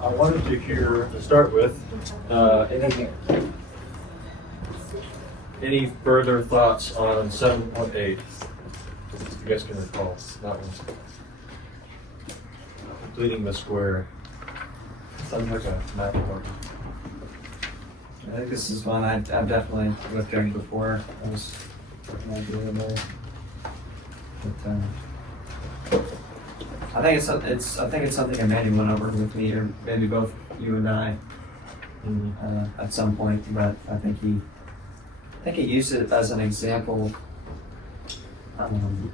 I wanted to hear, to start with, any further thoughts on 7.8? You guys can recall that one. Completing the square. Sounds like a math problem. I think this is one I've definitely looked at before. I was working on doing there. But I think it's something Amanda went over with me, or maybe both you and I, at some point. But I think he used it as an example. In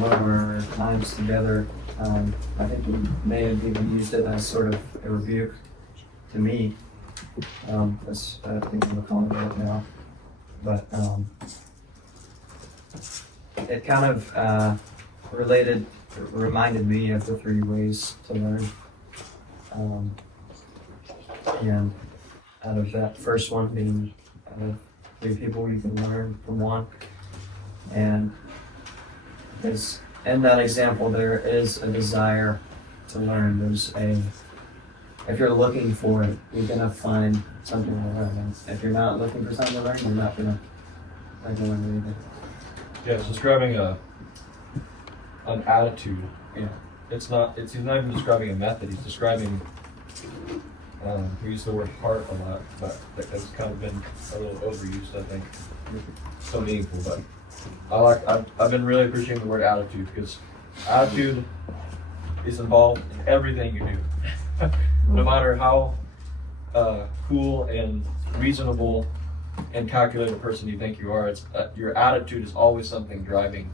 one of our times together, I think he may have even used it as sort of a rebuke to me. That's I think I'm recalling it right now. But it kind of reminded me of the 3 ways to learn. And out of that first one being out of 3 people you can learn from one. And because in that example there is a desire to learn. If you're looking for it, you're gonna find something to learn. And if you're not looking for something to learn, you're not gonna learn anything. Yeah, it's describing an attitude. Yeah. He's not even describing a method, he's describing, we use the word heart a lot, but that has kind of been a little overused, I think. So meaningful, but I've been really appreciating the word attitude, because attitude is involved in everything you do. No matter how cool and reasonable and calculated person you think you are, your attitude is always something driving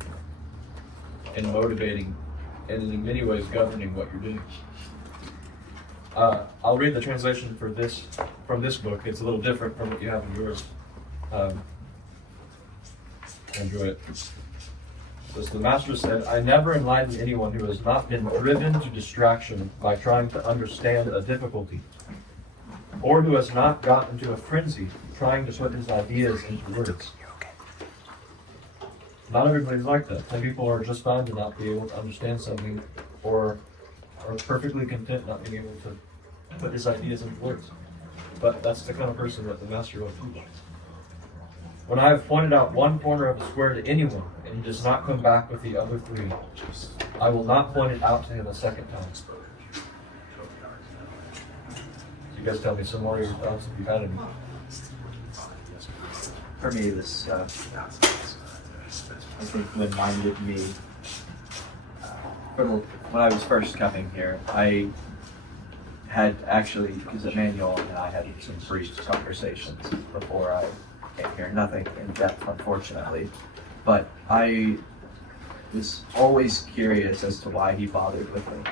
and motivating, and in many ways governing what you're doing. I'll read the translation from this book. It's a little different from what you have in yours. Enjoy it. As the master said, I never enlighten anyone who has not been driven to distraction by trying to understand a difficulty, or who has not got into a frenzy trying to put his ideas into words. Not everybody's like that. Some people are just fine to not be able to understand something, or are perfectly content not being able to put his ideas into words. But that's the kind of person that the master wants to be. When I have pointed out one corner of a square to anyone, and he does not come back with the other 3, I will not point it out to him a second time. So you guys tell me some more of your thoughts if you've had any. For me, this I think reminded me from when I was first coming here. I had actually, because Emmanuel and I had some brief conversations before I came here. Nothing in depth, unfortunately, but I was always curious as to why he bothered with me.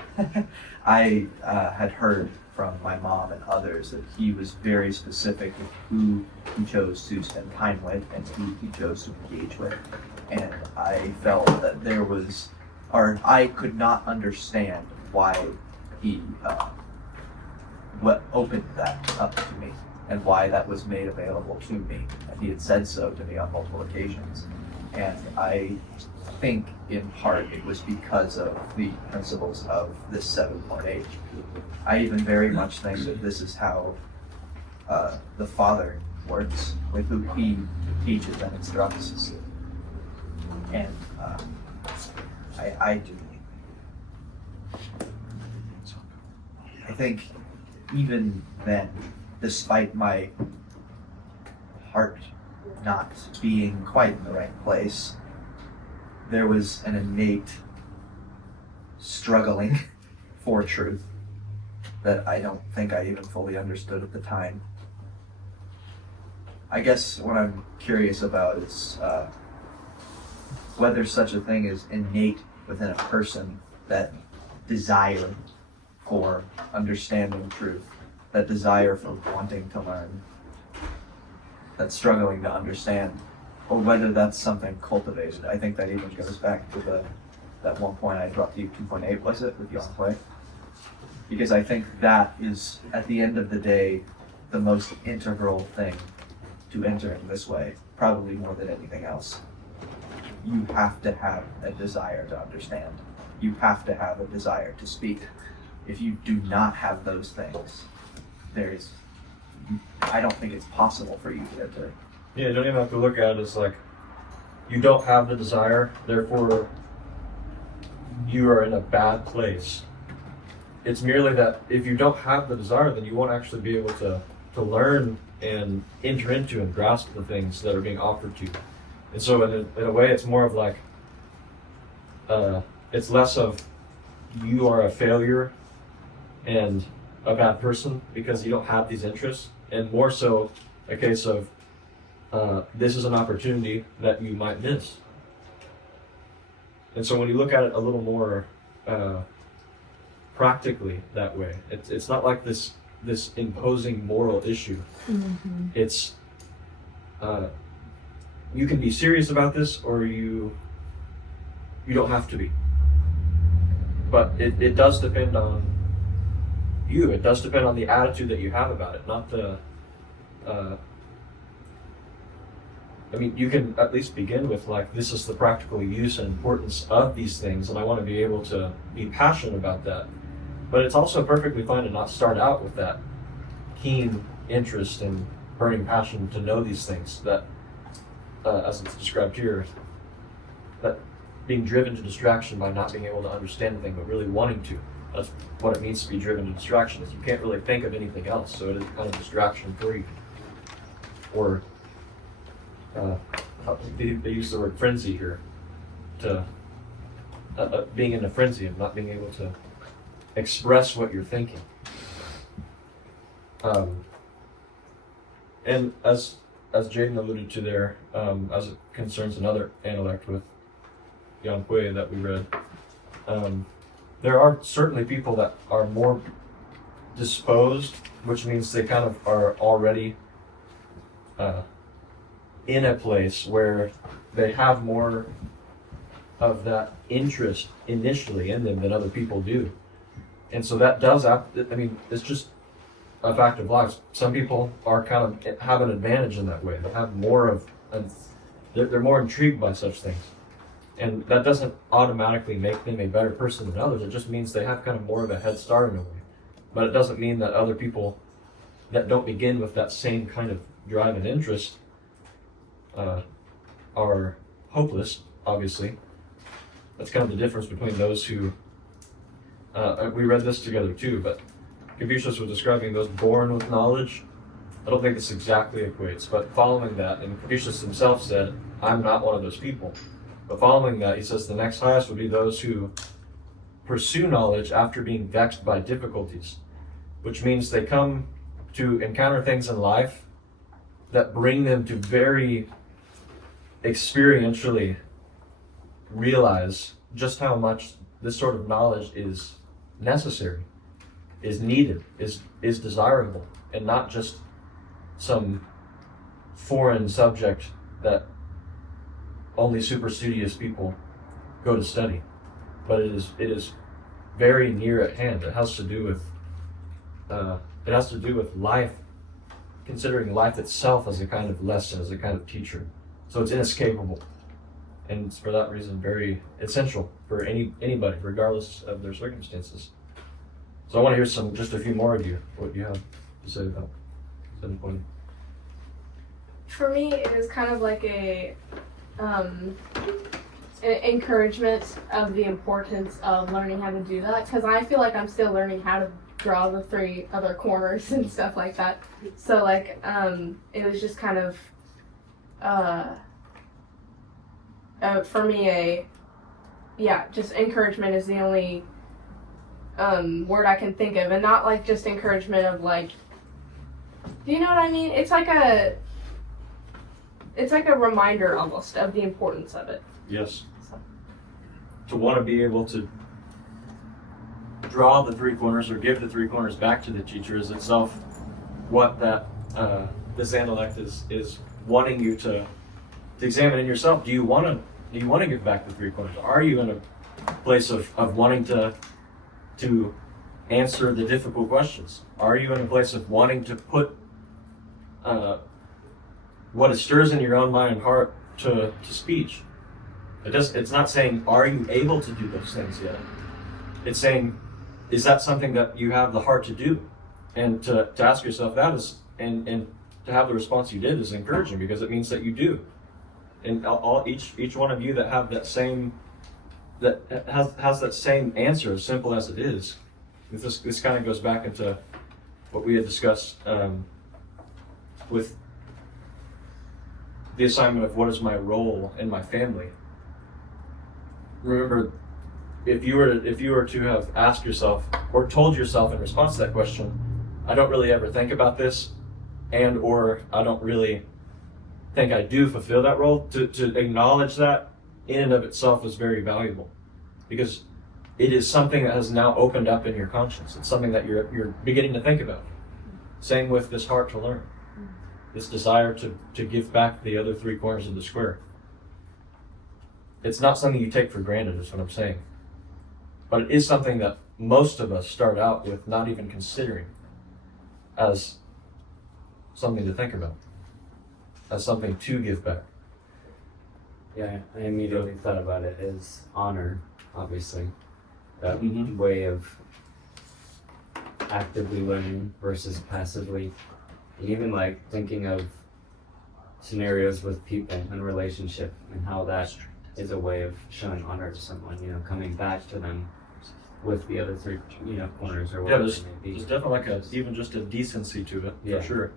I had heard from my mom and others that he was very specific with who he chose to spend time with and who he chose to engage with. And I felt that I could not understand why he opened that up to me and why that was made available to me. And he had said so to me on multiple occasions. And I think in part it was because of the principles of this 7.8. I even very much think that this is how the Father works, with who he teaches and instructs. And I do. I think even then, despite my heart not being quite in the right place, there was an innate struggling for truth that I don't think I even fully understood at the time. I guess what I'm curious about is whether such a thing is innate within a person, that desire for understanding truth, that desire for wanting to learn, that struggling to understand, or whether that's something cultivated. I think that even goes back to that one point I brought to you, 2.8 was it, with young play? Because I think that is, at the end of the day, the most integral thing to entering this way, probably more than anything else. You have to have a desire to understand. You have to have a desire to speak. if you do not have those things, I don't think it's possible for you to Yeah, you don't even have to look at it as like, you don't have the desire, therefore you are in a bad place. It's merely that if you don't have the desire, then you won't actually be able to learn and enter into and grasp the things that are being offered to you. And so in a way, it's more of like, it's less of you are a failure and a bad person because you don't have these interests, and more so a case of this is an opportunity that you might miss. And so when you look at it a little more practically that way, it's not like this imposing moral issue. Mm-hmm. It's you can be serious about this, or you don't have to be. But it does depend on you. It does depend on the attitude that you have about it, not the. I mean, you can at least begin with like, this is the practical use and importance of these things, and I want to be able to be passionate about that. But it's also perfectly fine to not start out with that keen interest and burning passion to know these things that, as it's described here, that being driven to distraction by not being able to understand anything, but really wanting to. That's what it means to be driven to distraction, is you can't really think of anything else, so it is kind of distraction free. Or they use the word frenzy here, to being in a frenzy of not being able to express what you're thinking. And as Jaden alluded to there, as it concerns another analect with Yang Hui that we read, there are certainly people that are more disposed, which means they kind of are already in a place where they have more of that interest initially in them than other people do. And so that does, it's just a fact of life. Some people are kind of have an advantage in that way. They have more of, they're more intrigued by such things. And that doesn't automatically make them a better person than others. It just means they have kind of more of a head start in a way. But it doesn't mean that other people that don't begin with that same kind of drive and interest are hopeless, obviously. That's kind of the difference between those who, we read this together too, but Confucius was describing those born with knowledge. I don't think this exactly equates, but following that, and Confucius himself said, I'm not one of those people. But following that, he says the next highest would be those who pursue knowledge after being vexed by difficulties, which means they come to encounter things in life that bring them to very experientially realize just how much this sort of knowledge is necessary, is needed, is desirable, and not just some foreign subject that only super studious people go to study. But it is very near at hand. It has to do with life, considering life itself as a kind of lesson, as a kind of teacher. So it's inescapable, and it's for that reason very essential for anybody, regardless of their circumstances. So I want to hear just a few more of you, what you have to say about 720. For me, it was kind of like an encouragement of the importance of learning how to do that, because I feel like I'm still learning how to draw the 3 other corners and stuff like that. So like it was just kind of for me just encouragement is the only word I can think of, and not like just encouragement of like, do you know what I mean? It's like a reminder almost of the importance of it. Yes. So. To want to be able to draw the 3 corners or give the 3 corners back to the teacher is itself what that this intellect is wanting you to examine in yourself. Do you want to give back the 3 corners? Are you in a place of wanting to answer the difficult questions? Are you in a place of wanting to put what it stirs in your own mind and heart to speech? It's not saying, are you able to do those things yet? It's saying, is that something that you have the heart to do? And to ask yourself that is, and to have the response you did is encouraging, because it means that you do. And each one of you that have that same, that has that same answer, as simple as it is. This kind of goes back into what we had discussed with the assignment of what is my role in my family. Remember, if you were to have asked yourself or told yourself in response to that question, I don't really ever think about this, and or I don't really think I do fulfill that role, to acknowledge that in and of itself is very valuable, because it is something that has now opened up in your conscience. It's something that you're beginning to think about. Same with this heart to learn, this desire to give back the other three corners of the square. It's not something you take for granted, is what I'm saying. But it is something that most of us start out with not even considering as something to think about, as something to give back. Yeah, I immediately thought about it as honor, obviously. That Mhm. way of actively learning versus passively. And even like thinking of scenarios with people and relationship and how that is a way of showing honor to someone, coming back to them with the other three, corners or Yeah, whatever there's it may be. definitely like even just a decency to it, Yeah. for sure.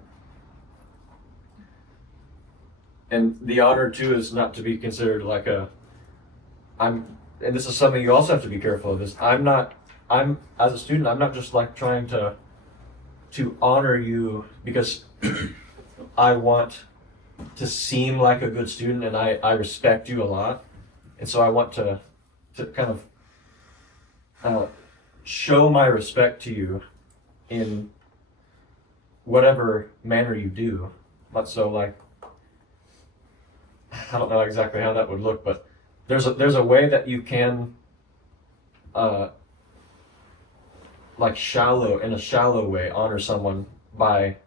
And the honor too is not to be considered like and this is something you also have to be careful of, is I'm as a student, I'm not just like trying to honor you because I want to seem like a good student and I respect you a lot. And so I want to kind of show my respect to you in whatever manner you do. But so like, I don't know exactly how that would look, but there's a way that you can like in a shallow way honor someone by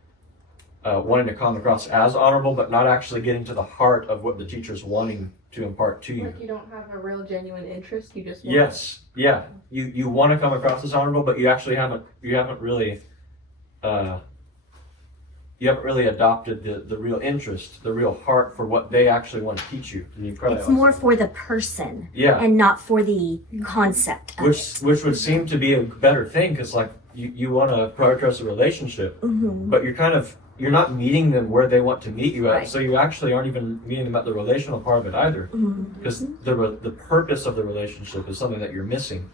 wanting to come across as honorable, but not actually getting to the heart of what the teacher's wanting to impart to you. Like you don't have a real genuine interest, you just want Yes, yeah. You want to come across as honorable, but you actually haven't really adopted the real interest, the real heart for what they actually want to teach you. And you probably It's also- more for the person Yeah, and not for the concept of which would seem to be a better thing, because like you want to prioritize the relationship, but you're not meeting them where they want to meet you at. Right. So you actually aren't even meeting them at the relational part of it either, because the purpose of the relationship is something that you're missing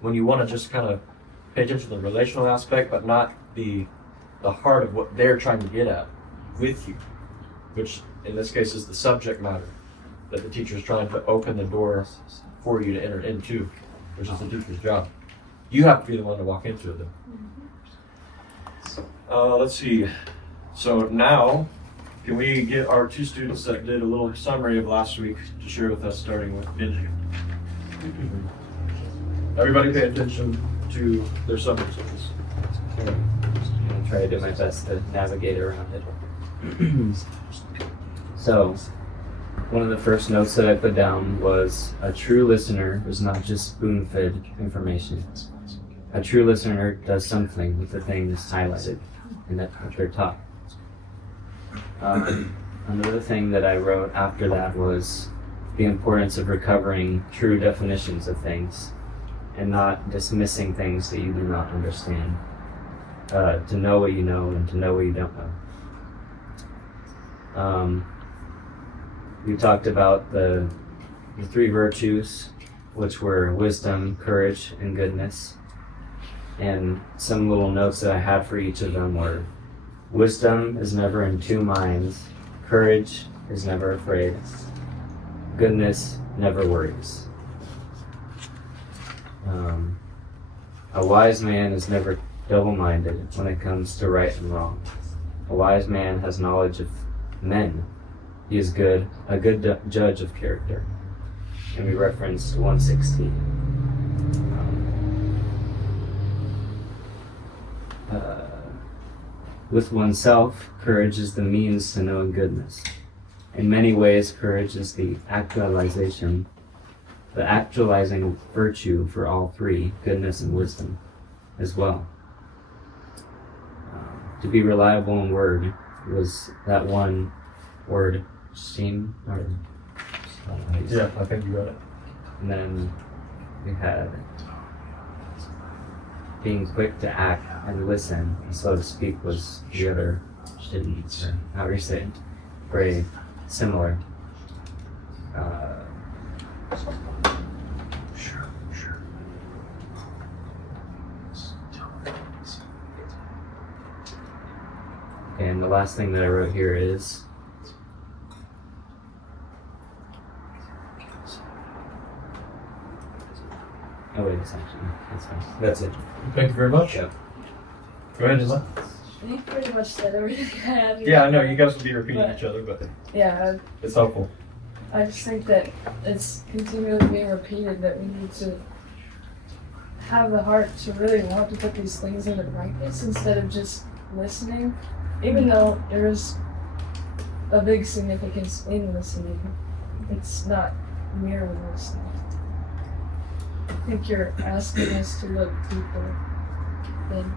when you want to just kind of pay attention to the relational aspect, but not the heart of what they're trying to get at with you, which in this case is the subject matter that the teacher is trying to open the door for you to enter into, which is the teacher's job. You have to be the one to walk into it though. Let's see. So now, can we get our two students that did a little summary of last week to share with us, starting with Benji? Everybody pay attention to their summaries of this. I'm gonna try to do my best to navigate around it. So, one of the first notes that I put down was a true listener is not just spoon-fed information. A true listener does something with the thing that's highlighted and that they're taught. Another thing that I wrote after that was the importance of recovering true definitions of things and not dismissing things that you do not understand. To know what you know and to know what you don't know. We talked about the three virtues, which were wisdom, courage, and goodness. And some little notes that I had for each of them were: wisdom is never in two minds, courage is never afraid, goodness never worries. A wise man is never double-minded when it comes to right and wrong. A wise man has knowledge of men. He is a good judge of character. And we referenced 116. With oneself, courage is the means to knowing goodness. In many ways, courage is the actualizing virtue for all three, goodness and wisdom. as well. To be reliable in word was that one word, seen, or Yeah, I think you got it. and then we had being quick to act and listen and slow to speak was the other hidden, or however you say it, very similar. Okay, and the last thing that I wrote here is oh wait, it's actually that's fine. That's it. Thank you very much. Yeah. Go ahead, Isla. You pretty much said everything I had. Yeah, I know you guys will be repeating But- each other, but Yeah, it's helpful. I just think that it's continually being repeated that we need to have the heart to really want to put these things into practice instead of just listening, even though there is a big significance in listening. It's not merely listening. I think you're asking us to look deeper than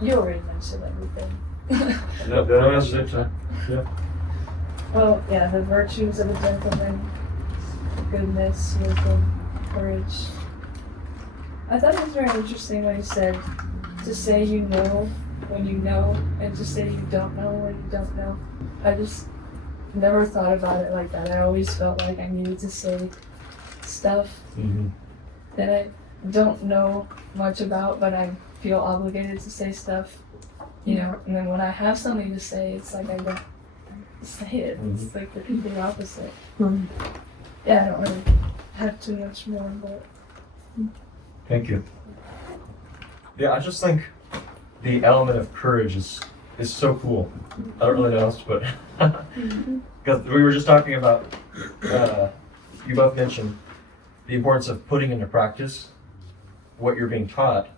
you already mentioned everything. No, that's it. Well, yeah, the virtues of a gentleman, goodness, wisdom, courage. I thought it was very interesting when he said to say you know when you know and to say you don't know when you don't know. I just never thought about it like that. I always felt like I needed to say stuff Mm-hmm. that I don't know much about, but I feel obligated to say stuff, you know, and then when I have something to say, it's like I don't say it. It's like the complete opposite. Mhm. Yeah, I don't really have too much more, but Thank you. Yeah, I just think the element of courage is so cool. I don't really know else, but because we were just talking about, you both mentioned the importance of putting into practice what you're being taught,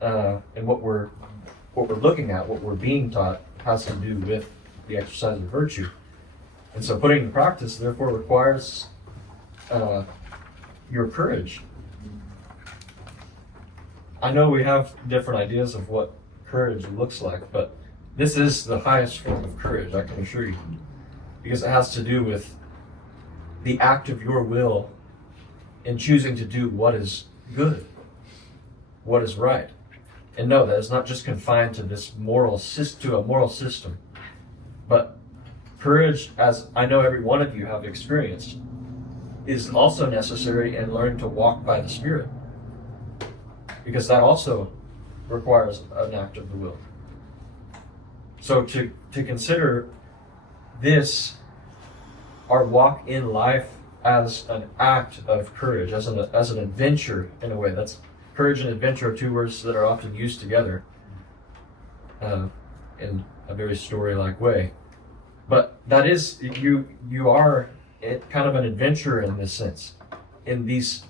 and what we're looking at, what we're being taught, has to do with the exercise of virtue. And so putting into practice therefore requires your courage. I know we have different ideas of what courage looks like, but this is the highest form of courage, I can assure you, because it has to do with the act of your will in choosing to do what is good, what is right. And no, that is not just confined to this moral system, but courage, as I know every one of you have experienced, is also necessary in learning to walk by the Spirit, because that also requires an act of the will. So to consider this, our walk in life, as an act of courage, as an adventure in a way. That's courage and adventure are two words that are often used together in a very story-like way. But that is, you are kind of an adventurer in this sense, in these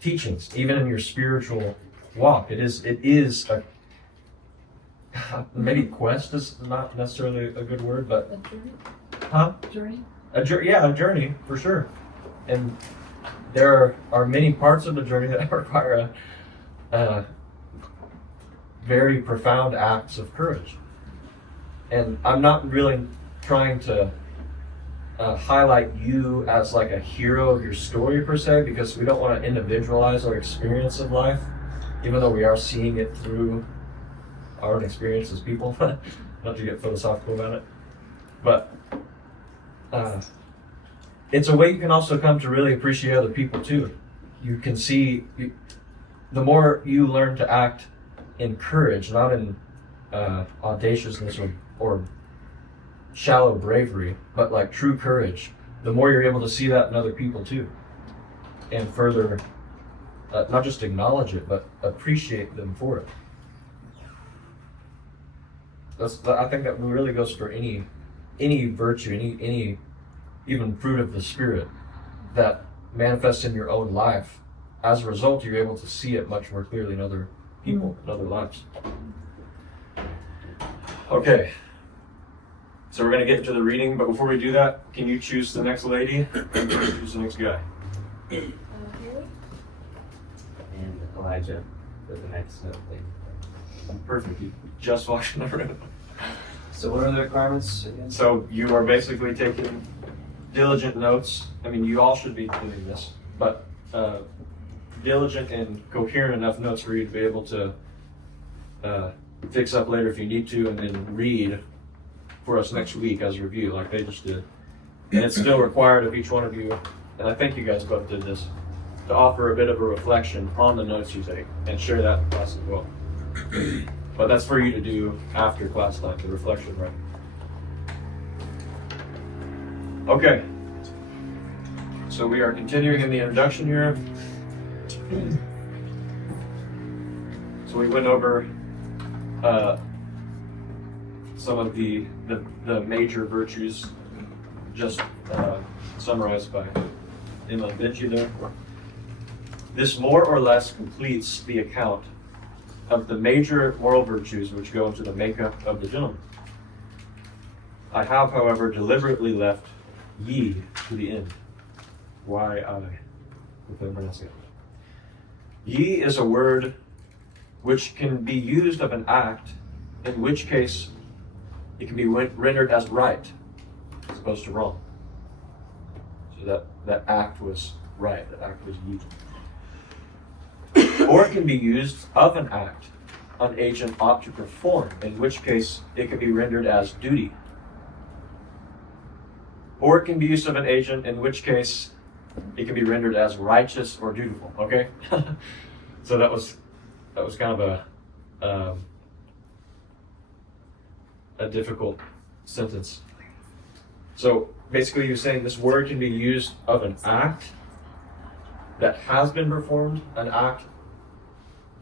teachings, even in your spiritual walk. It is a, maybe quest is not necessarily a good word, but journey. a journey for sure. And there are many parts of the journey that require very profound acts of courage. And I'm not really trying to highlight you as like a hero of your story per se, because we don't want to individualize our experience of life, even though we are seeing it through our own experience as people. Not to get philosophical about it, but it's a way you can also come to really appreciate other people too. You can see, the more you learn to act in courage, not in audaciousness or shallow bravery, but like true courage, the more you're able to see that in other people too, and further, not just acknowledge it, but appreciate them for it. I think that really goes for any virtue, any even fruit of the Spirit that manifests in your own life. As a result, you're able to see it much more clearly in other people, in other lives. Okay. So we're going to get into the reading, but before we do that, can you choose the next lady and choose the next guy? Haley? And Elijah for the next note thing. Perfect. You just walked in the room. So what are the requirements again? So you are basically taking diligent notes. I mean, you all should be doing this, but diligent and coherent enough notes for you to be able to fix up later if you need to, and then read for us next week as a review, like they just did. And it's still required of each one of you, and I think you guys both did this, to offer a bit of a reflection on the notes you take and share that in class as well. But that's for you to do after class time, the reflection, right? Okay. So we are continuing in the introduction here. So we went over some of the major virtues, just summarized by Emma Vinci there. This more or less completes the account of the major moral virtues which go into the makeup of the gentleman. I have, however, deliberately left ye to the end. Why I, if I'm pronouncing it. Ye is a word which can be used of an act, in which case it can be rendered as right, as opposed to wrong. So that act was right, that act was ye. Or it can be used of an act an agent ought to perform, in which case it can be rendered as duty. Or it can be used of an agent, in which case it can be rendered as righteous or dutiful. Okay? So that was kind of a difficult sentence. So basically you're saying this word can be used of an act that has been performed, an act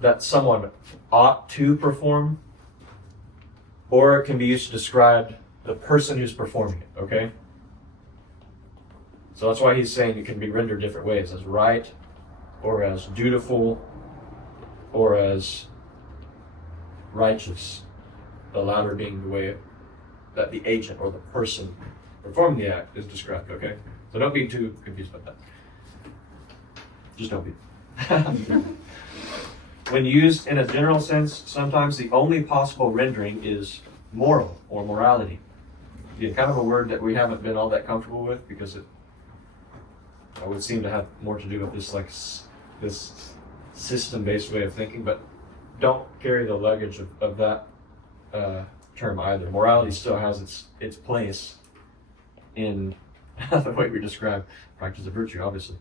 that someone ought to perform, or it can be used to describe the person who's performing it, okay? So that's why he's saying it can be rendered different ways, as right, or as dutiful, or as righteous. The latter being the way that the agent or the person performing the act is described, okay? So don't be too confused about that. Just don't be. When used in a general sense, sometimes the only possible rendering is moral or morality. Again, kind of a word that we haven't been all that comfortable with because it would seem to have more to do with this system-based way of thinking, but don't carry the luggage of that term either. Morality still has its place in the way we describe practice of virtue, obviously.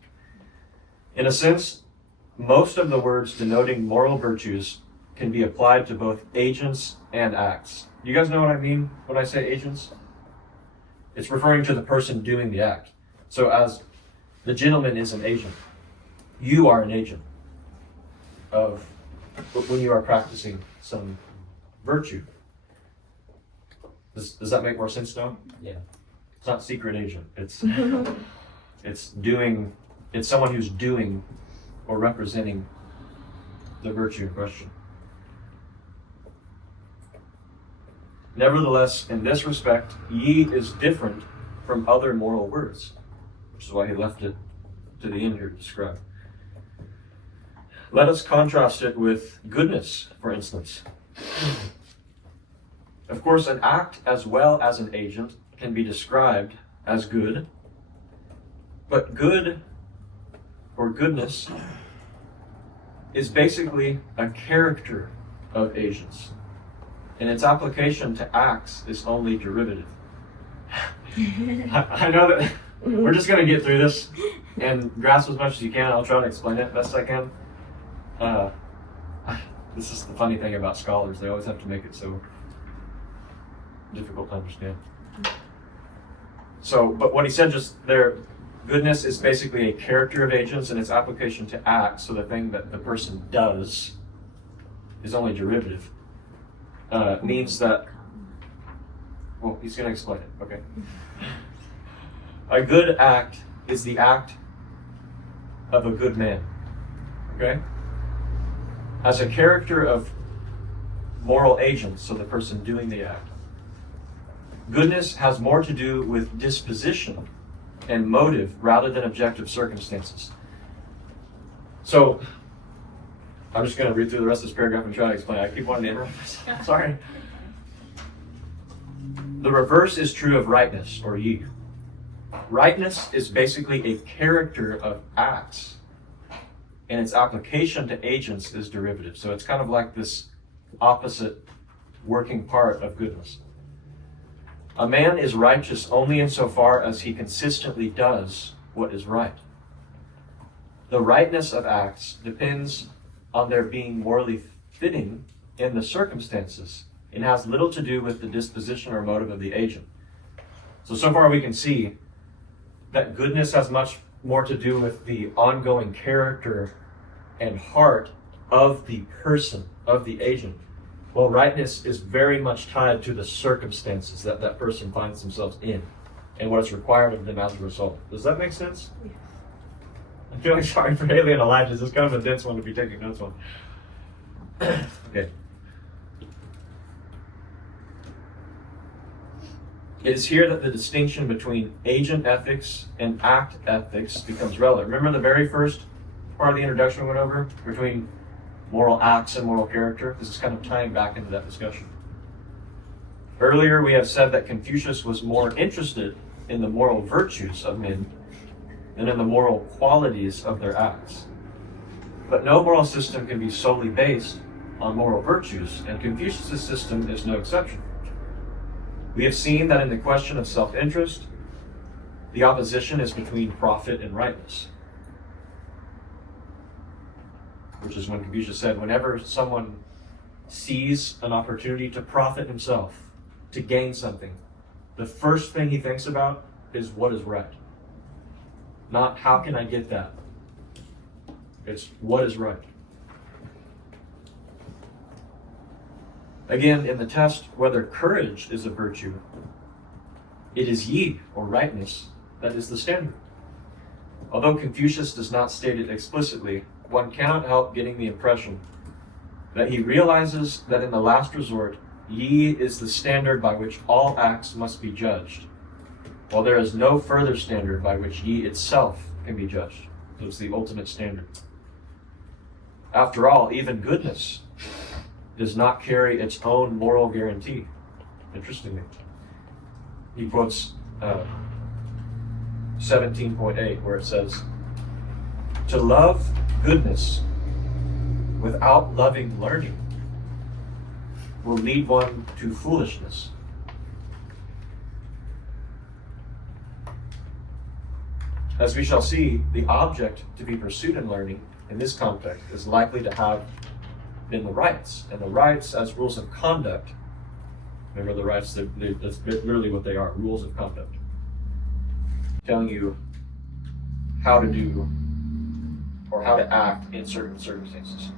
In a sense, most of the words denoting moral virtues can be applied to both agents and acts. You guys know what I mean when I say agents? It's referring to the person doing the act. So as the gentleman is an agent, you are an agent of when you are practicing some virtue. Does that make more sense now? Yeah. It's not secret agent. It's someone who's doing or representing the virtue in question. Nevertheless, in this respect, ye is different from other moral words, which is why he left it to the end here to describe. Let us contrast it with goodness, for instance. Of course, an act as well as an agent can be described as good, but good or goodness is basically a character of agents, and its application to acts is only derivative. I know that we're just going to get through this and grasp as much as you can. I'll try to explain it best I can. This is the funny thing about scholars. They always have to make it so difficult to understand. So, but what he said just there, goodness is basically a character of agents, and its application to acts, so the thing that the person does is only derivative, means that, well, he's going to explain it, okay? A good act is the act of a good man, okay? As a character of moral agents, so the person doing the act, goodness has more to do with disposition and motive rather than objective circumstances. So, I'm just going to read through the rest of this paragraph and try to explain. I keep wanting to interrupt myself. Sorry. The reverse is true of rightness, or yi. Rightness is basically a character of acts, and its application to agents is derivative. So it's kind of like this opposite working part of goodness. A man is righteous only insofar as he consistently does what is right. The rightness of acts depends on their being morally fitting in the circumstances and has little to do with the disposition or motive of the agent. So far we can see that goodness has much more to do with the ongoing character and heart of the person, of the agent. Well, rightness is very much tied to the circumstances that that person finds themselves in and what is required of them as a result. Does that make sense? Yes. I'm feeling sorry for Haley and Elijah. This is kind of a dense one to be taking notes on. Okay. It is here that the distinction between agent ethics and act ethics becomes relevant. Remember the very first part of the introduction we went over between moral acts and moral character? This is kind of tying back into that discussion. Earlier, we have said that Confucius was more interested in the moral virtues of men than in the moral qualities of their acts. But no moral system can be solely based on moral virtues, and Confucius' system is no exception. We have seen that in the question of self-interest, the opposition is between profit and rightness. Which is when Confucius said, whenever someone sees an opportunity to profit himself, to gain something, the first thing he thinks about is what is right. Not how can I get that? It's what is right. Again, in the test whether courage is a virtue, it is yi, or rightness, that is the standard. Although Confucius does not state it explicitly, one cannot help getting the impression that he realizes that in the last resort, yi is the standard by which all acts must be judged, while there is no further standard by which yi itself can be judged. So it's the ultimate standard. After all, even goodness does not carry its own moral guarantee. Interestingly. He quotes 17.8, where it says, "To love goodness without loving learning will lead one to foolishness." As we shall see, the object to be pursued in learning in this context is likely to have been the rights. And the rights as rules of conduct, remember the rights, that's literally what they are, rules of conduct. Telling you how to do or how to act in certain circumstances.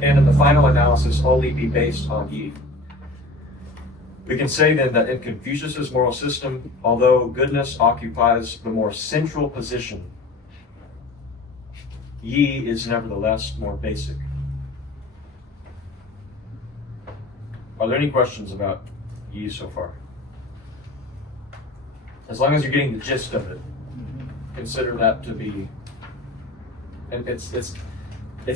And in the final analysis, only be based on yi. We can say then that in Confucius's moral system, although goodness occupies the more central position, yi is nevertheless more basic. Are there any questions about yi so far? As long as you're getting the gist of it, consider that to be, and it's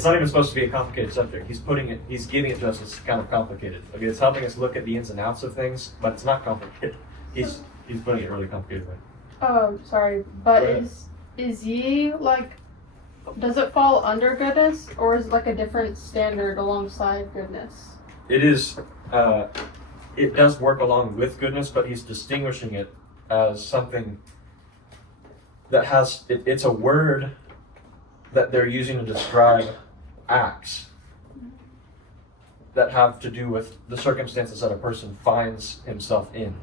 not even supposed to be a complicated subject. He's giving it to us as kind of complicated. Okay, it's helping us look at the ins and outs of things, but it's not complicated. He's putting it really complicated way. Sorry, but is yi like, does it fall under goodness, or is it like a different standard alongside goodness? It is, it does work along with goodness, but he's distinguishing it as something that has, it's a word that they're using to describe acts that have to do with the circumstances that a person finds himself in.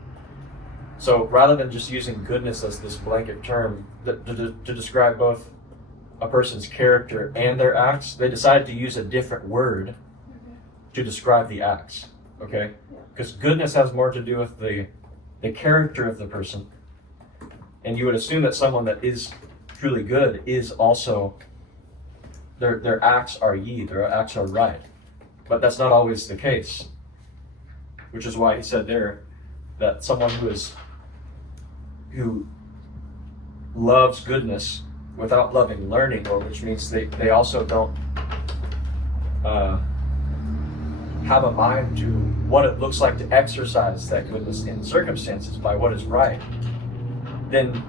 So rather than just using goodness as this blanket term to describe both a person's character and their acts, they decided to use a different word to describe the acts, okay? Because goodness has more to do with the character of the person, and you would assume that someone that is truly good is also, their acts are yi, their acts are right. But that's not always the case, which is why he said there that someone who loves goodness without loving learning, or which means they also don't have a mind to what it looks like to exercise that goodness in circumstances by what is right, then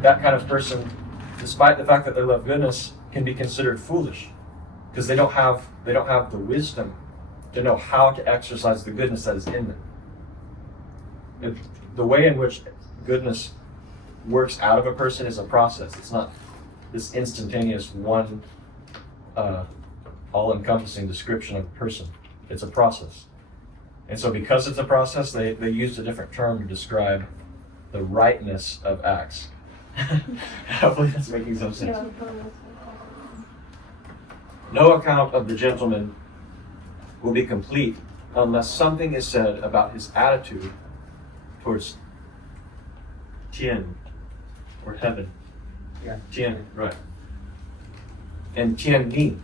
that kind of person, despite the fact that they love goodness, can be considered foolish because they don't have the wisdom to know how to exercise the goodness that is in them. The way in which goodness works out of a person is a process. It's not this instantaneous one all-encompassing description of a person. It's a process. And so because it's a process, they used a different term to describe the rightness of acts. Hopefully that's making some sense. No account of the gentleman will be complete unless something is said about his attitude towards Tian, or heaven. Yeah. Tian, right. And Tianming,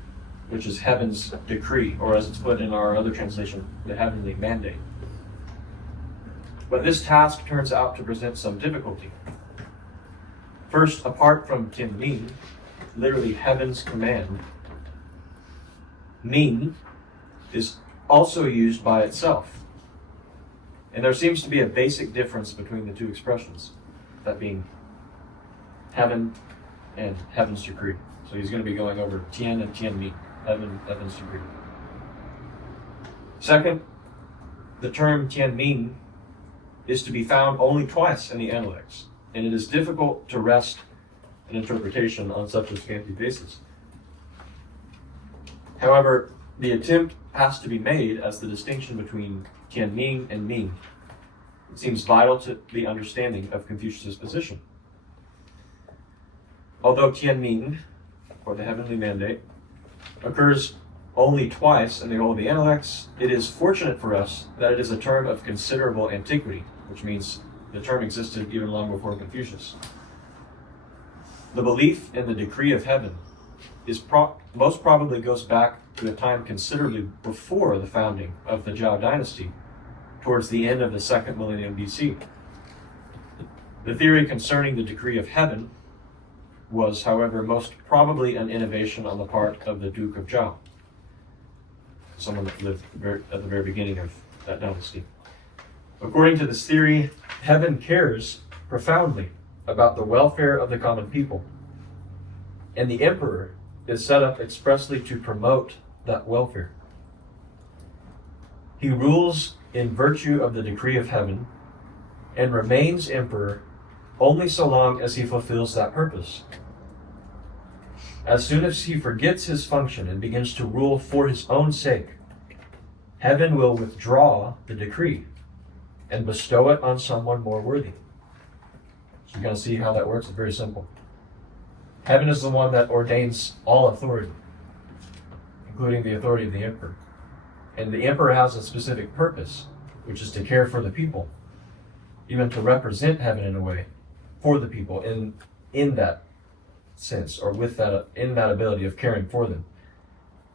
which is heaven's decree, or as it's put in our other translation, the heavenly mandate. But this task turns out to present some difficulty. First, apart from Tianming, literally heaven's command, Ming is also used by itself. And there seems to be a basic difference between the two expressions, that being heaven and heaven's decree. So he's going to be going over Tian and Tianming, heaven's decree. Second, the term Tianming is to be found only twice in the Analects, and it is difficult to rest an interpretation on such a scanty basis. However, the attempt has to be made as the distinction between Tianming and Ming. It seems vital to the understanding of Confucius' position. Although Tianming, or the heavenly mandate, occurs only twice in the Old of the Analects, it is fortunate for us that it is a term of considerable antiquity, which means the term existed even long before Confucius. The belief in the decree of heaven is most probably goes back to a time considerably before the founding of the Zhao dynasty, towards the end of the 2nd millennium BC. The theory concerning the decree of heaven was, however, most probably an innovation on the part of the Duke of Zhao, someone that lived at the very beginning of that dynasty. According to this theory, heaven cares profoundly about the welfare of the common people, and the emperor is set up expressly to promote that welfare. He rules in virtue of the decree of heaven and remains emperor only so long as he fulfills that purpose. As soon as he forgets his function and begins to rule for his own sake, heaven will withdraw the decree and bestow it on someone more worthy. So you're going to see how that works. It's very simple. Heaven is the one that ordains all authority, including the authority of the emperor. And the emperor has a specific purpose, which is to care for the people, even to represent heaven in a way for the people in that sense, or with that, in that ability of caring for them.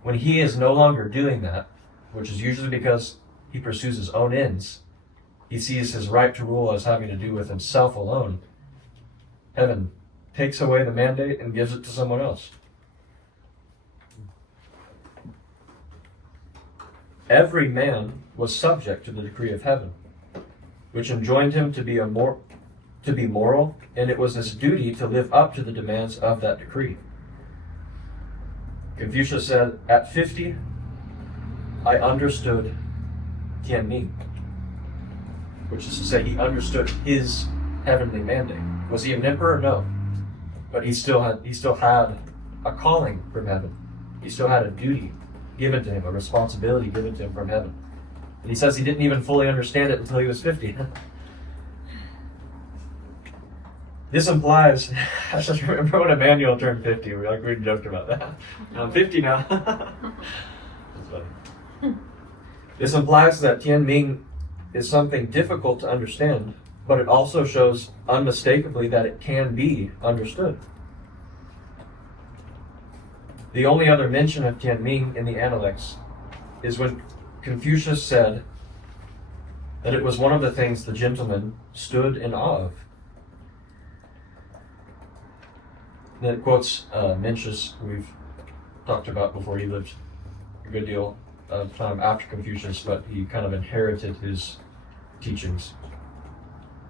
When he is no longer doing that, which is usually because he pursues his own ends, he sees his right to rule as having to do with himself alone, heaven takes away the mandate and gives it to someone else. Every man was subject to the decree of heaven, which enjoined him to be moral, and it was his duty to live up to the demands of that decree. Confucius said, "At 50, I understood Tianming," which is to say he understood his heavenly mandate. Was he an emperor? No. But he still had a calling from heaven. He still had a duty given to him, a responsibility given to him from heaven. And he says he didn't even fully understand it until he was 50. This implies, I just remember when Emmanuel turned 50, we joked about that. I'm 50 now. That's funny. This implies that Tianming is something difficult to understand, but it also shows unmistakably that it can be understood. The only other mention of Tianming in the Analects is when Confucius said that it was one of the things the gentleman stood in awe of. Then it quotes Mencius, who we've talked about before. He lived a good deal of time after Confucius, but he kind of inherited his teachings.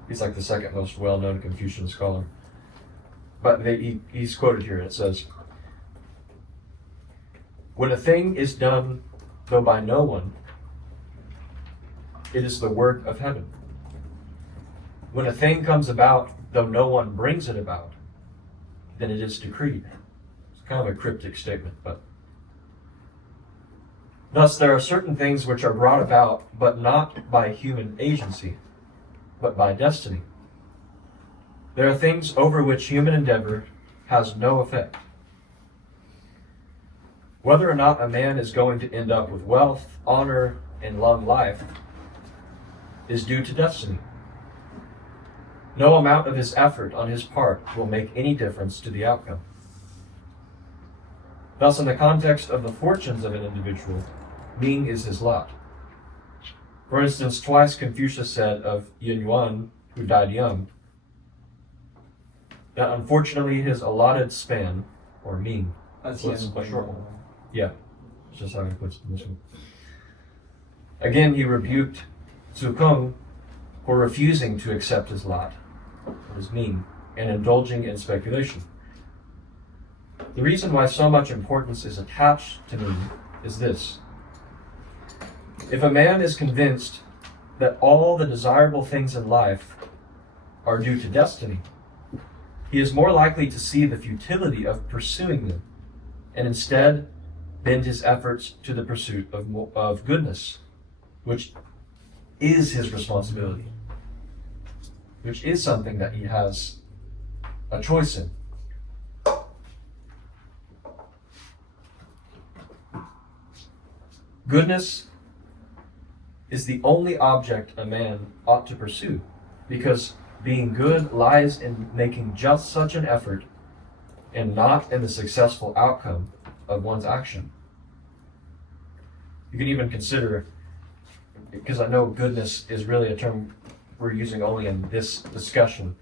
He's like the second most well-known Confucian scholar. But he's quoted here, and it says, "When a thing is done, though by no one, it is the work of heaven. When a thing comes about, though no one brings it about, then it is decreed." It's kind of a cryptic statement, but thus there are certain things which are brought about, but not by human agency, but by destiny. There are things over which human endeavor has no effect. Whether or not a man is going to end up with wealth, honor, and long life is due to destiny. No amount of his effort on his part will make any difference to the outcome. Thus, in the context of the fortunes of an individual, Ming is his lot. For instance, twice Confucius said of Yin Yuan, who died young, that unfortunately his allotted span, or Ming, That's was the a short one. Yeah, it's just how he puts it in this one. Again, he rebuked Zhu Kong for refusing to accept his lot, his Ming, and indulging in speculation. The reason why so much importance is attached to Ming is this. If a man is convinced that all the desirable things in life are due to destiny, he is more likely to see the futility of pursuing them, and instead bend his efforts to the pursuit of goodness, which is his responsibility, which is something that he has a choice in. Goodness is the only object a man ought to pursue, because being good lies in making just such an effort and not in the successful outcome of one's action. You can even consider, because I know goodness is really a term we're using only in this discussion,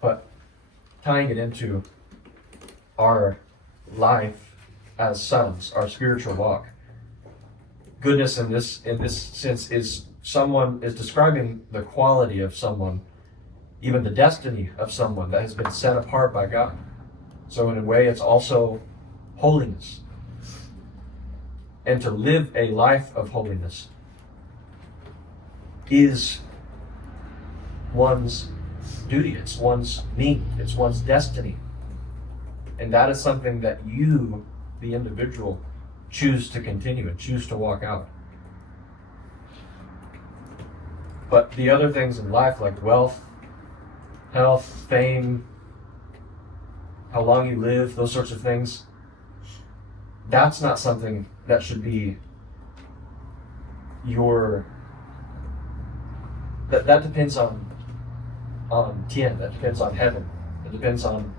but tying it into our life as sons, our spiritual walk. Goodness in this sense is describing the quality of someone, even the destiny of someone that has been set apart by God. So in a way, it's also holiness. And to live a life of holiness is one's duty, it's one's Ming, it's one's destiny. And that is something that you, the individual, choose to continue and choose to walk out. But the other things in life, like wealth, health, fame, how long you live, those sorts of things, that's not something that should be your, that depends on Tian, that depends on heaven, it depends on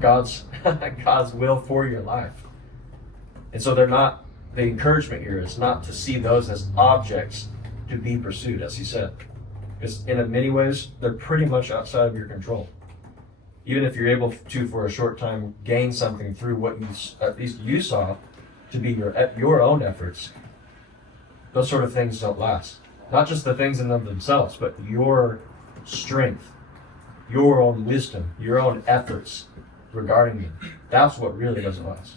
God's God's will for your life. And so they're not, the encouragement here is not to see those as objects to be pursued, as he said. Because in many ways, they're pretty much outside of your control. Even if you're able to, for a short time, gain something through what you, at least you saw to be your own efforts, those sort of things don't last. Not just the things in them themselves, but your strength, your own wisdom, your own efforts regarding them. That's what really doesn't last.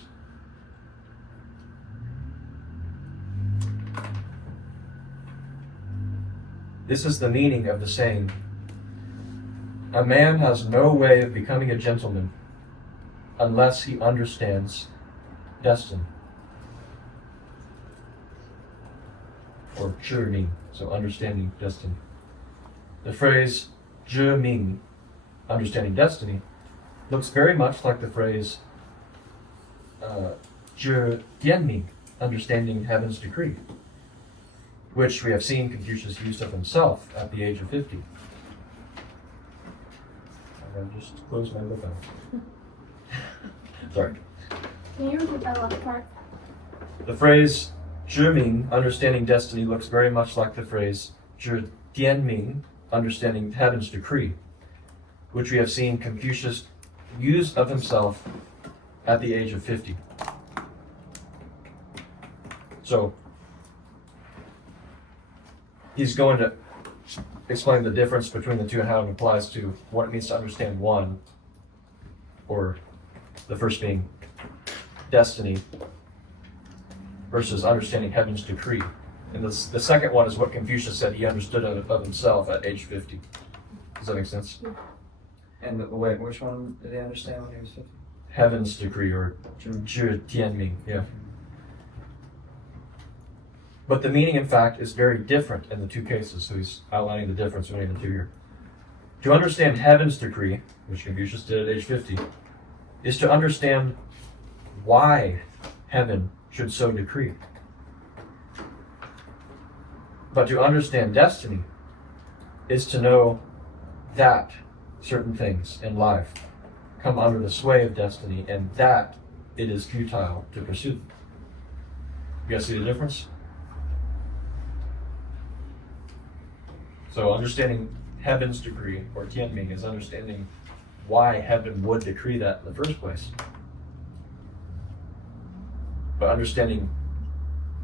This is the meaning of the saying, a man has no way of becoming a gentleman unless he understands destiny. Or 知命, so understanding destiny. The phrase 知命, understanding destiny, looks very much like the phrase 知天命, understanding heaven's decree, which we have seen Confucius used of himself at the age of 50. I just closed my book out. Sorry. Can you repeat that last part? The phrase 知命, understanding destiny, looks very much like the phrase 知天命, understanding heaven's decree, which we have seen Confucius use of himself at the age of 50. So he's going to explain the difference between the two and how it applies to what it means to understand one, or the first being destiny, versus understanding heaven's decree. And the second one is what Confucius said he understood of himself at age 50. Does that make sense? And wait, which one did he understand when he was 50? Heaven's decree, or Tianming, yeah. But the meaning, in fact, is very different in the two cases, so he's outlining the difference between the two here. To understand heaven's decree, which Confucius did at age 50, is to understand why heaven should so decree. But to understand destiny is to know that certain things in life come under the sway of destiny, and that it is futile to pursue them. You guys see the difference? So understanding heaven's decree, or Tianming, is understanding why heaven would decree that in the first place. But understanding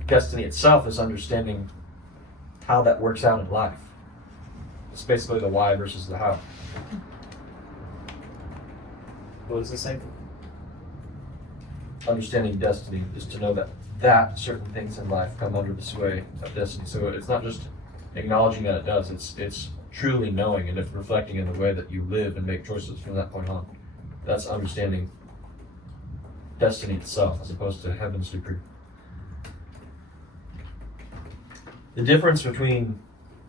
destiny itself is understanding how that works out in life. It's basically the why versus the how. What does it say? Understanding destiny is to know that certain things in life come under the sway of destiny. So it's not just acknowledging that it does, it's truly knowing and it's reflecting in the way that you live and make choices from that point on. That's understanding destiny itself as opposed to heaven's decree. The difference between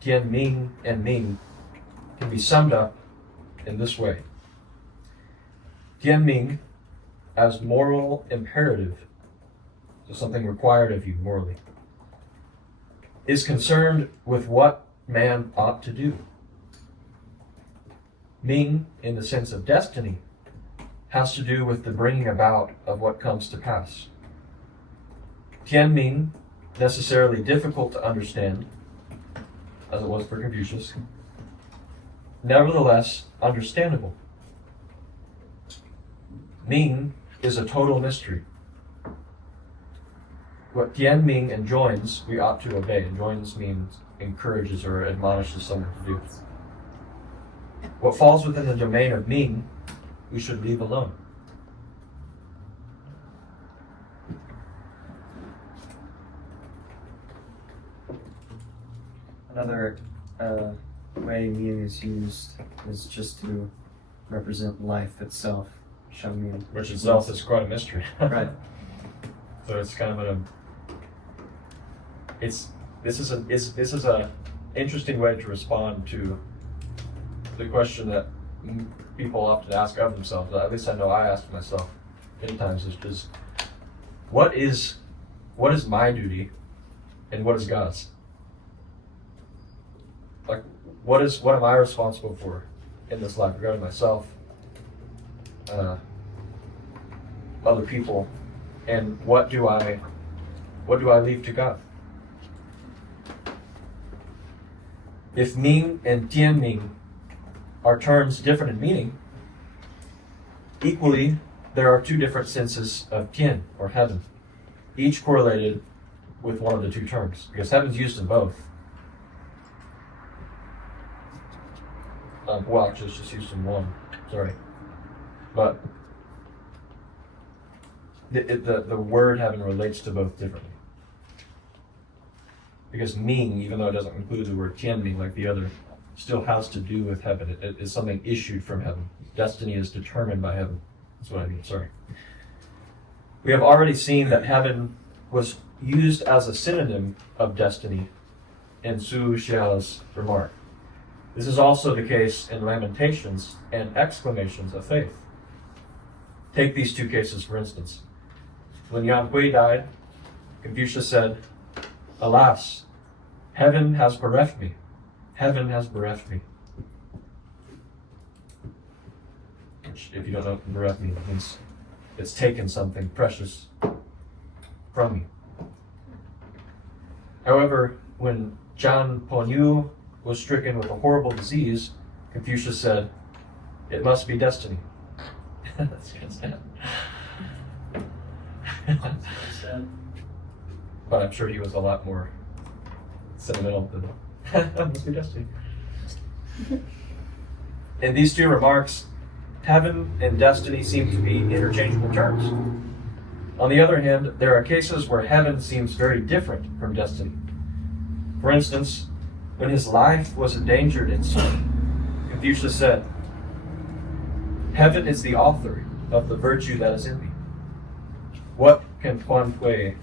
Tianming and Ming can be summed up in this way. Tianming as moral imperative, so something required of you morally, is concerned with what man ought to do. Ming, in the sense of destiny, has to do with the bringing about of what comes to pass. Tianming, necessarily difficult to understand, as it was for Confucius, nevertheless understandable. Ming is a total mystery. What Tianming enjoins, we ought to obey. Enjoins means encourages or admonishes someone to do. What falls within the domain of Ming, we should leave alone. Another way Ming is used is just to represent life itself, showing you. Which itself is quite a mystery. Right. So it's kind of this is a interesting way to respond to the question that people often ask of themselves. At least I know I ask myself many times: is what is my duty, and what is God's? Like, what am I responsible for in this life regarding myself, other people, and what do I leave to God? If Ming and Tianming are terms different in meaning, equally there are two different senses of Tian, or heaven, each correlated with one of the two terms, because heaven's used in both. Well, actually, it's just used in one. Sorry, but the word heaven relates to both differently. Because Ming, even though it doesn't include the word Tianming like the other, still has to do with heaven. It is something issued from heaven. Destiny is determined by heaven. That's what I mean. Sorry. We have already seen that heaven was used as a synonym of destiny in Su Xiao's remark. This is also the case in lamentations and exclamations of faith. Take these two cases for instance. When Yan Hui died, Confucius said, "Alas, heaven has bereft me. Heaven has bereft me." Which, if you don't know what bereft me, means it's taken something precious from me. However, when Zhang Ponyu was stricken with a horrible disease, Confucius said, "It must be destiny." That's good stuff. But I'm sure he was a lot more sentimental than Mr. Destiny. In these two remarks, heaven and destiny seem to be interchangeable terms. On the other hand, there are cases where heaven seems very different from destiny. For instance, when his life was endangered in sin, Confucius said, "Heaven is the author of the virtue that is in me. What can Quan Hui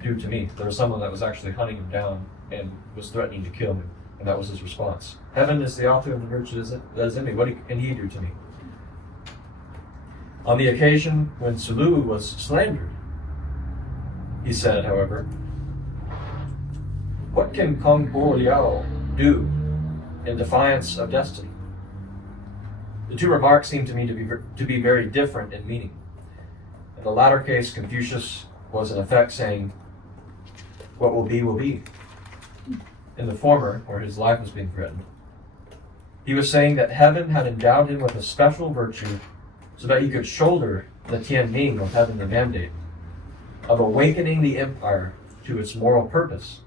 do to me?" There was someone that was actually hunting him down and was threatening to kill him, and that was his response. "Heaven is the author of the virtue that is in me. What can he do to me?" On the occasion when Sulu was slandered, he said, however, "What can Kong Bo Liao do in defiance of destiny?" The two remarks seem to me to be very different in meaning. In the latter case, Confucius was in effect saying, "What will be, will be." In the former, where his life was being threatened, he was saying that heaven had endowed him with a special virtue so that he could shoulder the Tianming of heavenly mandate, of awakening the empire to its moral purpose,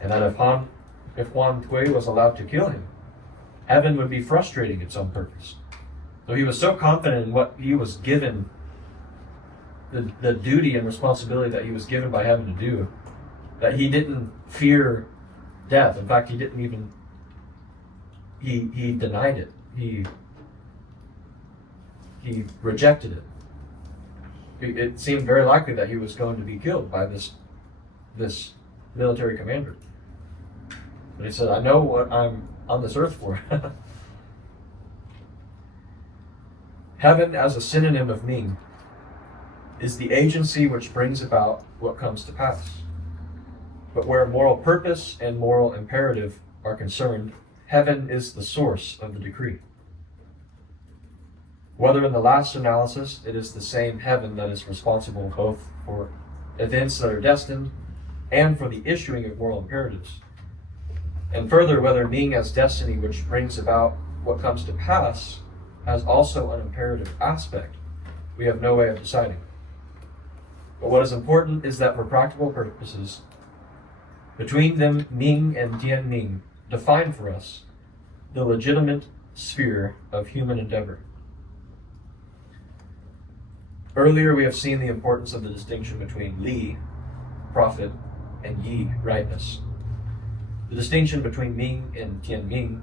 and that if Huan Tui was allowed to kill him, heaven would be frustrating its own purpose. So he was so confident in what he was given, the duty and responsibility that he was given by heaven to do, that he didn't fear death. In fact, he didn't even, he denied it. He rejected it. It seemed very likely that he was going to be killed by this military commander. But he said, "I know what I'm on this earth for." Heaven, as a synonym of Ming, is the agency which brings about what comes to pass. But where moral purpose and moral imperative are concerned, heaven is the source of the decree. Whether in the last analysis it is the same heaven that is responsible both for events that are destined and for the issuing of moral imperatives. And further, whether Ming as destiny which brings about what comes to pass has also an imperative aspect, we have no way of deciding. But what is important is that for practical purposes, between them, Ming and Tianming define for us the legitimate sphere of human endeavor. Earlier, we have seen the importance of the distinction between Li, profit, and Yi, rightness. The distinction between Ming and Tianming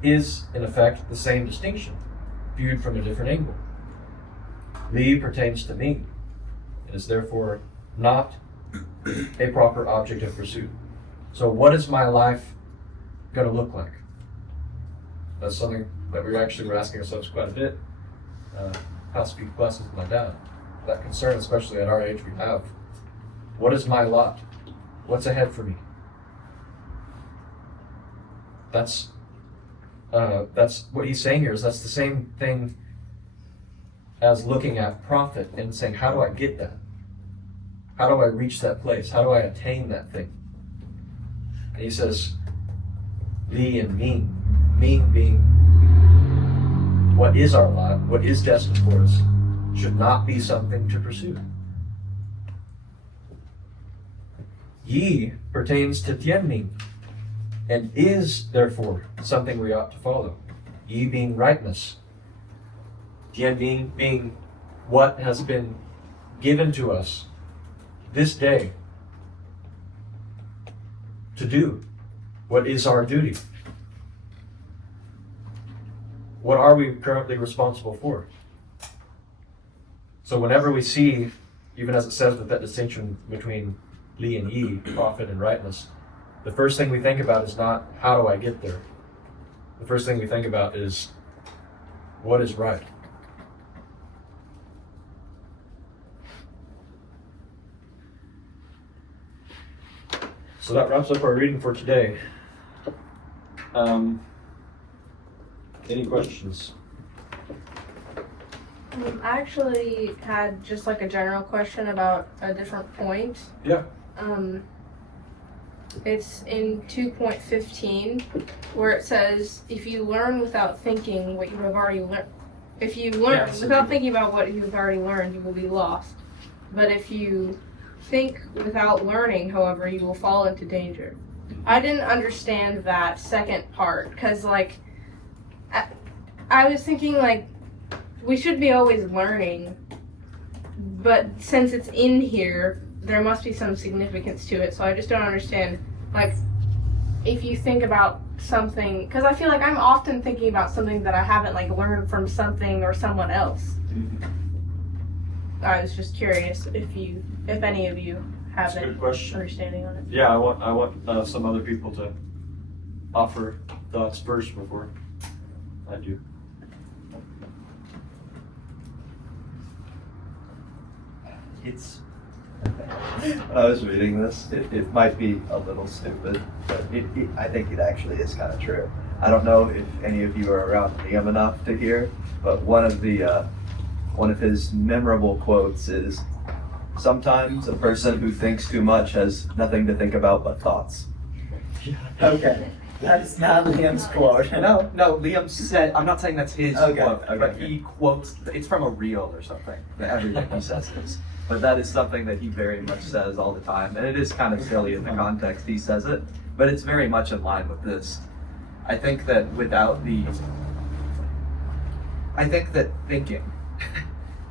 is, in effect, the same distinction, viewed from a different angle. Li pertains to Ming, and is therefore not a proper object of pursuit. So what is my life going to look like? That's something that we actually were asking ourselves quite a bit. Past few classes with my dad. That concern, especially at our age, we have. What is my lot? What's ahead for me? That's what he's saying here. Is that's the same thing as looking at profit and saying, how do I get that? How do I reach that place? How do I attain that thing? And he says, Li and Ming. Ming being what is our lot, what is destined for us, should not be something to pursue. Yi pertains to Tianming, and is, therefore, something we ought to follow. Yi being rightness. Tianming being what has been given to us this day to do, what is our duty. What are we currently responsible for? So whenever we see, even as it says with that distinction between Li and Yi, profit and rightness, the first thing we think about is not, how do I get there? The first thing we think about is, what is right? So that wraps up our reading for today. Any questions? I actually had just like a general question about a different point. Yeah. It's in 2.15 where it says, if you learn without thinking what you have already learned, If you learn Yeah, so without you- thinking about what you've already learned, you will be lost. But if you think without learning, however, you will fall into danger. I didn't understand that second part because, like, I was thinking, like, we should be always learning, but since it's in here, there must be some significance to it. So I just don't understand, like, if you think about something, because I feel like I'm often thinking about something that I haven't, like, learned from something or someone else. I was just curious if any of you have That's a an good question. understanding on it. Yeah, I want some other people to offer thoughts first before I do. It's. When I was reading this, it might be a little stupid, but I think it actually is kind of true. I don't know if any of you are around Liam enough to hear, but one of his memorable quotes is, "Sometimes a person who thinks too much has nothing to think about but thoughts." Okay, that's not Liam's quote. No, Liam said, I'm not saying that's his Okay, quote, okay, but okay. he quotes, it's from a reel or something, that everything he says is. But that is something that he very much says all the time, and it is kind of silly in the context he says it, but it's very much in line with this. I think that thinking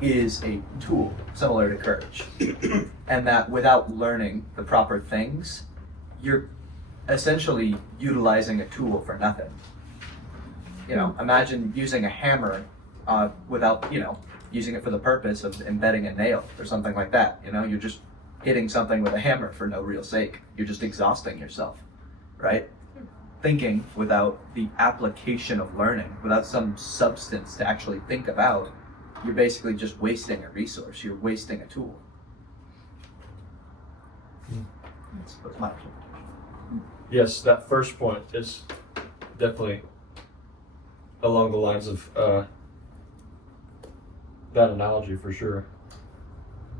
is a tool similar to courage, and that without learning the proper things, you're essentially utilizing a tool for nothing. You know, imagine using a hammer without, using it for the purpose of embedding a nail or something like that. You're just hitting something with a hammer for no real sake. You're just exhausting yourself, right? Thinking without the application of learning, without some substance to actually think about, you're basically just wasting a resource. You're wasting a tool. That's my opinion. Yes, that first point is definitely along the lines of that analogy for sure.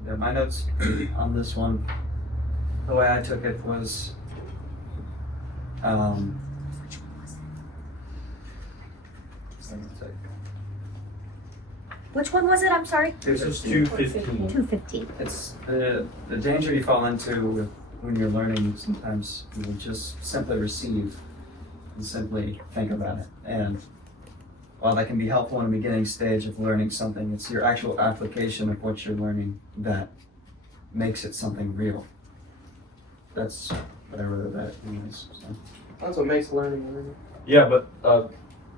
Yeah, my notes on this one, the way I took it was, Which one was it? I'm sorry. This is 2:15. 215. it's the danger you fall into when you're learning. Sometimes you will just simply receive and simply think about it. And while that can be helpful in the beginning stage of learning something, it's your actual application of what you're learning that makes it something real. That's what I wrote that anyways. So. That's what makes learning. Yeah, but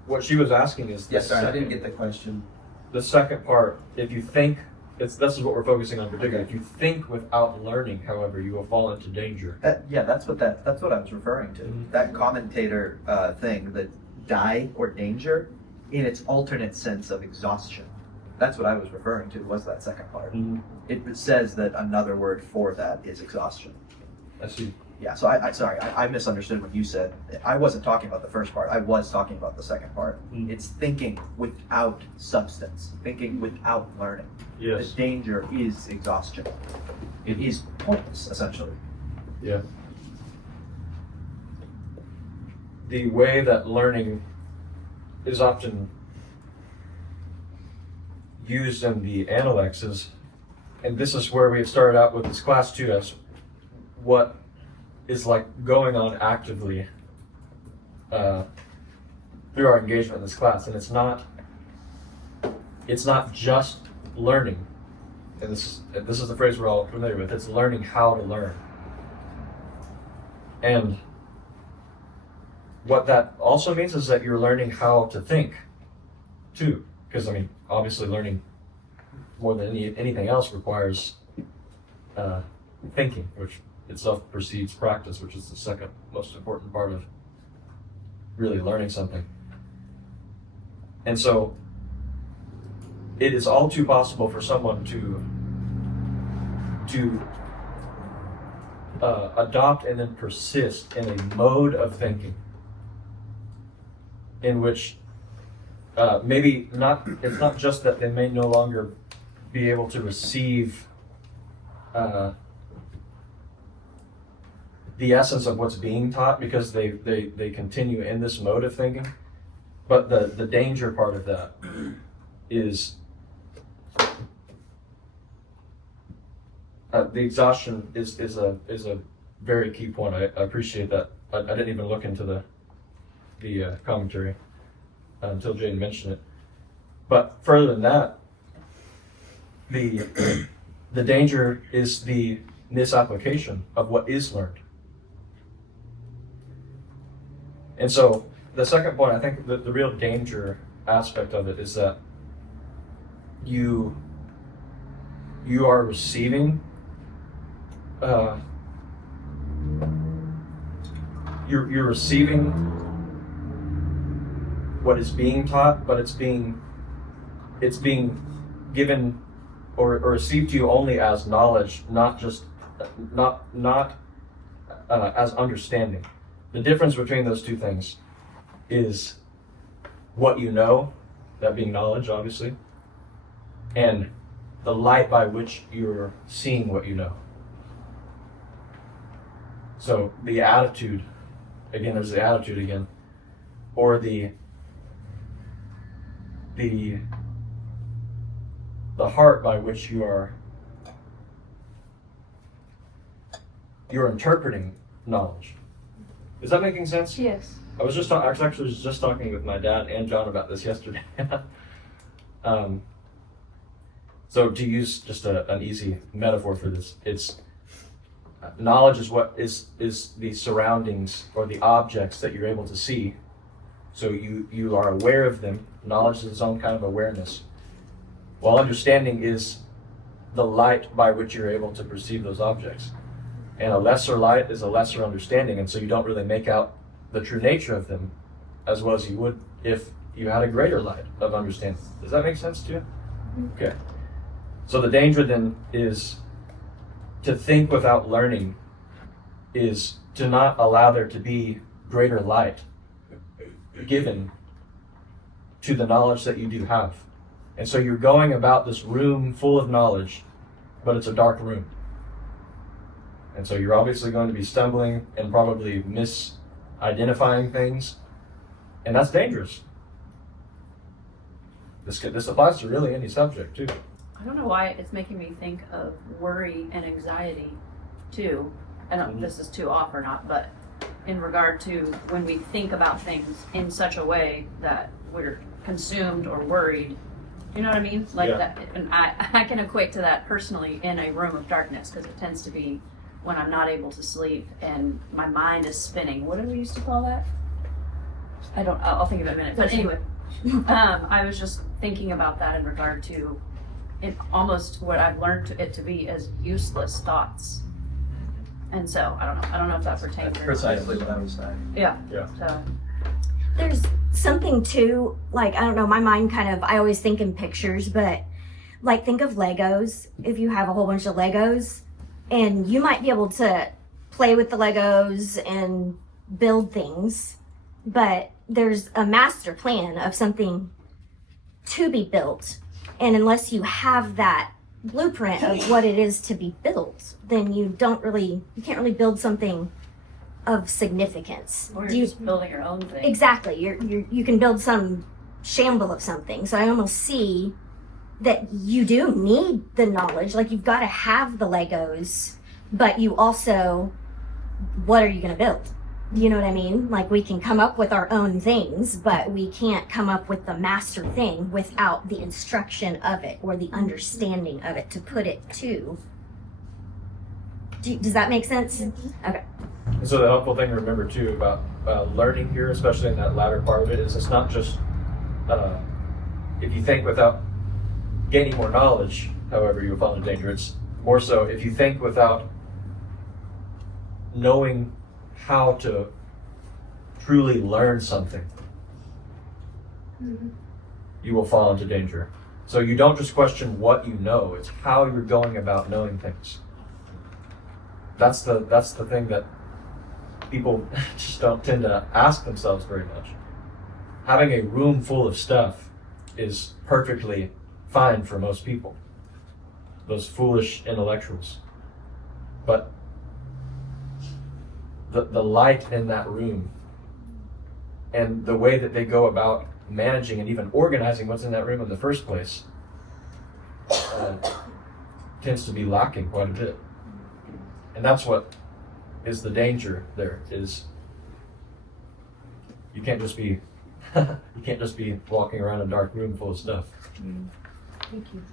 what she was asking is Yes, sorry, I didn't get the question. the second part. If you think, this is what we're focusing on particularly. If you think without learning, however, you will fall into danger. That's what I was referring to. Mhm. That commentator thing, the die or danger, in its alternate sense of exhaustion. That's what I was referring to. Was that second part? It says that another word for that is exhaustion. I see. Yeah. So I misunderstood what you said. I wasn't talking about the first part. I was talking about the second part. Mm. It's thinking without substance, thinking without learning. Yes. The danger is exhaustion. It is pointless, essentially. Yeah. The way that learning is often used in the analects is, and this is where we had started out with this class too, as what is like going on actively through our engagement in this class. And it's not just learning, and this is the phrase we're all familiar with. It's learning how to learn. And what that also means is that you're learning how to think too, because obviously learning more than anything else requires thinking, which itself precedes practice, which is the second most important part of really learning something. And so it is all too possible for someone to adopt and then persist in a mode of thinking in which it's not just that they may no longer be able to receive the essence of what's being taught because they continue in this mode of thinking, but the danger part of that is the exhaustion is a very key point. I appreciate that. I didn't even look into the commentary until Jane mentioned it. But further than that, the danger is the misapplication of what is learned. And so the second point, I think the real danger aspect of it is that you are receiving you're receiving what is being taught, but it's being given or received to you only as knowledge, not as understanding. The difference between those two things is what you know, that being knowledge, obviously, and the light by which you're seeing what you know. So the attitude, again, there's the attitude again, or the heart by which you're interpreting knowledge. Is that making sense? Yes. I was actually just talking with my dad and John about this yesterday. So to use just an easy metaphor for this, it's knowledge is what is the surroundings or the objects that you're able to see. So you are aware of them. Knowledge is its own kind of awareness. While understanding is the light by which you're able to perceive those objects. And a lesser light is a lesser understanding, and so you don't really make out the true nature of them as well as you would if you had a greater light of understanding. Does that make sense to you? Okay. So the danger then is to think without learning, is to not allow there to be greater light given to the knowledge that you do have. And so you're going about this room full of knowledge, but it's a dark room. And so you're obviously going to be stumbling and probably misidentifying things, and that's dangerous. This applies to really any subject too. I don't know why it's making me think of worry and anxiety too. I don't know if this is too off or not, but in regard to when we think about things in such a way that we're consumed or worried. You know what I mean? Like Yeah. that, and I can equate to that personally in a room of darkness, because it tends to be when I'm not able to sleep and my mind is spinning. What do we used to call that? I'll think of it in a minute. But anyway, I was just thinking about that in regard to it, almost what I've learned it to be as useless thoughts. And so I don't know if that pertains. That's or not. precisely what I was saying. Yeah. Yeah. So There's something too, like, I don't know, my mind I always think in pictures, but like think of Legos. If you have a whole bunch of Legos, and you might be able to play with the Legos and build things, but there's a master plan of something to be built. And unless you have that blueprint of what it is to be built, then you can't really build something of significance. or Do you're you- just building your own thing. Exactly. You can build some shamble of something. So I almost see that you do need the knowledge. Like you've got to have the Legos, but you also, what are you going to build? You know what I mean? Like we can come up with our own things, but we can't come up with the master thing without the instruction of it or the understanding of it to put it to. Does that make sense? Okay. And so the helpful thing to remember too about learning here, especially in that latter part of it, is it's not just if you think without gaining more knowledge, however you'll fall into danger. It's more so if you think without knowing how to truly learn something, you will fall into danger. So you don't just question what you know, it's how you're going about knowing things. That's the thing that people just don't tend to ask themselves very much. Having a room full of stuff is perfectly fine for most people, those foolish intellectuals. But the light in that room and the way that they go about managing and even organizing what's in that room in the first place tends to be lacking quite a bit. And that's what is the danger there, is you can't just be you can't just be walking around a dark room full of stuff. Thank you.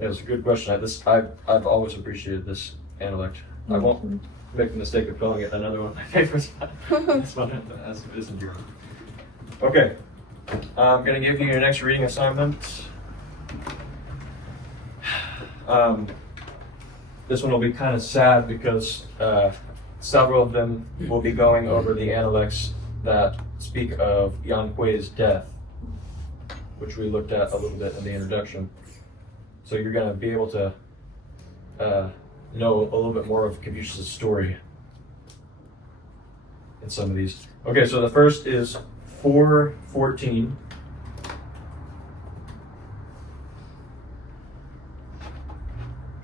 It was a good question. I've always appreciated this analect. I won't make the mistake of calling it another one of my favorites. This one as it is in here. Okay, I'm going to give you your next reading assignment. This one will be kind of sad because several of them will be going over the analects that speak of Yan Kui's death, which we looked at a little bit in the introduction. So you're going to be able to know a little bit more of Confucius' story in some of these. Okay, so the first is 4:14.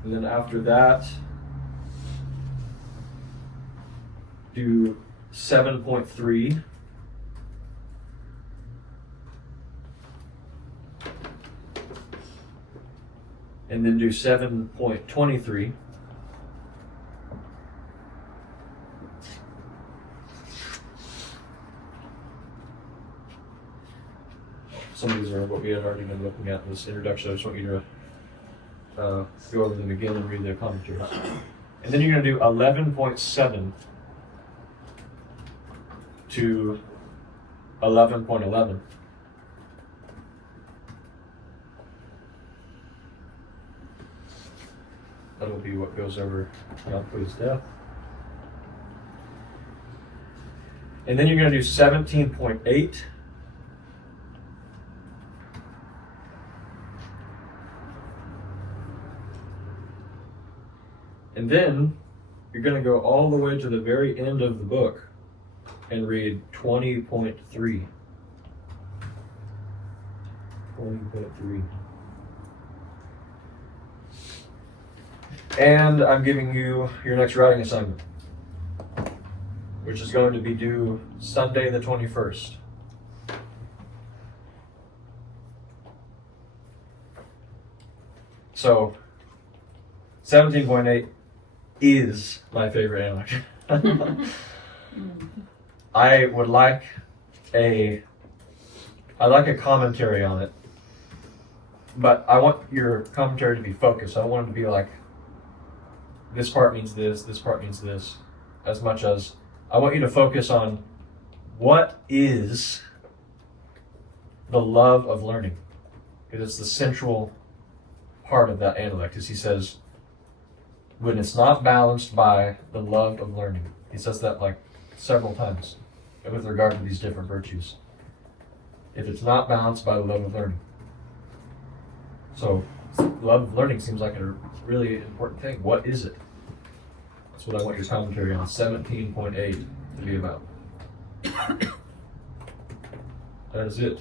And then after that, do 7.3. And then do 7.23. Some of these are what we had already been looking at in this introduction. I just want you to go over them again and read their commentaries. And then you're going to do 11.7 to 11.11. That'll be what goes over Yan Kui's death. And then you're going to do 17.8. And then you're going to go all the way to the very end of the book and read 20.3. 20.3. And I'm giving you your next writing assignment, which is going to be due Sunday the 21st. So, 17.8 is my favorite analect. I would like a commentary on it, but I want your commentary to be focused. I don't want it to be like, this part means this part means this, as much as I want you to focus on what is the love of learning, because it's the central part of that analect. As he says, when it's not balanced by the love of learning. He says that like several times with regard to these different virtues. If it's not balanced by the love of learning. So, love of learning seems like a really important thing. What is it? That's what I want your commentary on 17.8 to be about. That is it.